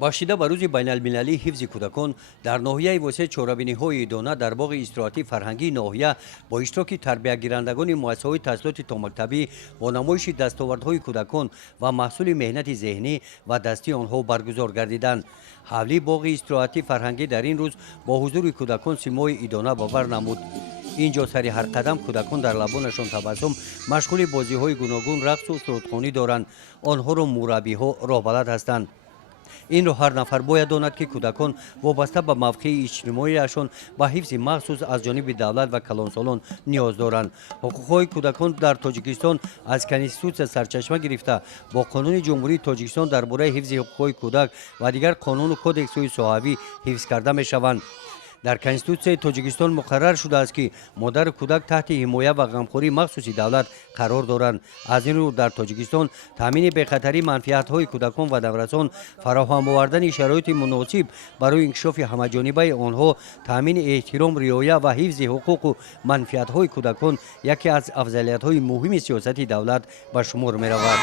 бахшида ба рӯзи байналмилалии ҳифзи кӯдакон дар ноҳияи восеъ чорабиниҳои дона дар боғи истироҳатии фарҳангии ноҳия бо иштироки тарбиягирандагони муассисаҳои таҳсилоти томактабӣ бо намоиши дастовардҳои кӯдакон ва маҳсули меҳнати зеҳнӣ ва дастии онҳо баргузор гардиданд. ҳавлии боғи истироҳатии фарҳангӣ дар ин рӯз бо ҳузури кӯдакон симои идона ба бар намуд. инҷо сари ҳар қадам кӯдакон дар лабонашон табассум машғули бозиҳои гуногун, рақсу сурудхонӣ доранд. онҳоро мураббиҳо роҳбалад ҳастанд. инро ҳар нафар бояд донад ки кӯдакон вобаста ба мавқеи иҷтимоияшон ба ҳифзи махсус аз ҷониби давлат ва калонсолон ниёз доранд. ҳуқуқҳои кӯдакон дар тоҷикистон аз конститутсия сарчашма гирифта бо қонуни ҷумҳурии тоҷикистон дар бораи ҳифзи ҳуқуқҳои кӯдак ва дигар қонуну кодексҳои соҳавӣ ҳифз карда мешаванд. дар конститутсияи тоҷикистон муқаррар шудааст ки модару кӯдак таҳти ҳимоя ва ғамхории махсуси давлат қарор доранд. аз ин рӯ дар тоҷикистон таъмини бехатарии манфиатҳои кӯдакон ва наврасон, фароҳам овардани шароити муносиб барои инкишофи ҳамаҷонибаи онҳо, таъмини эҳтиром, риоя ва ҳифзи ҳуқуқу манфиатҳои кӯдакон яке аз афзалиятҳои муҳими сиёсати давлат ба шумор меравад.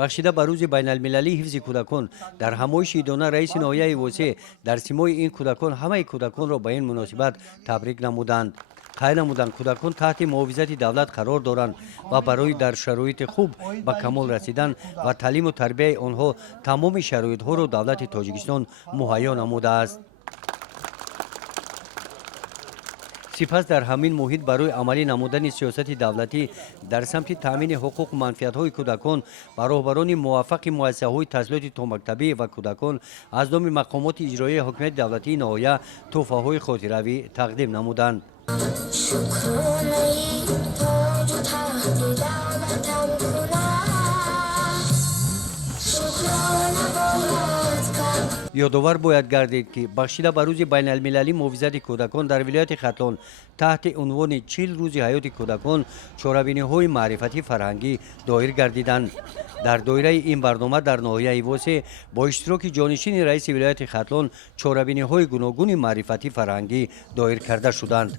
бахшида ба рӯзи байналмилалии ҳифзи кӯдакон дар ҳамоиши идона раиси ноҳияи восеъ дар симои ин кӯдакон ҳамаи кӯдаконро ба ин муносибат табрик намуданд. қайд намуданд кӯдакон таҳти муҳофизати давлат қарор доранд ва барои дар шароити хуб ба камол расидан ва таълиму тарбияи онҳо тамоми шароитҳоро давлати тоҷикистон муҳайё намудааст. сипас дар ҳамин муҳит барои амалӣ намудани сиёсати давлатӣ дар самти таъмини ҳуқуқу манфиатҳои кӯдакон ба роҳбарони муваффақи муассисаҳои таҳсилоти томактабӣ ва кӯдакон аз номи мақомоти иҷроии ҳокимияти давлатии ноҳия тӯҳфаҳои хотиравӣ тақдим намуданд. ёдовар бояд гардид ки бахшида ба рӯзи байналмилалии муҳофизати кӯдакон дар вилояти хатлон таҳти унвони 40 рӯзи ҳаёти кӯдакон чорабиниҳои маърифатӣ фарҳангӣ доир гардиданд. дар доираи ин барнома дар ноҳияи восеъ бо иштироки ҷонишини раиси вилояти хатлон чорабиниҳои гуногуни маърифатӣ фарҳангӣ доир карда шуданд.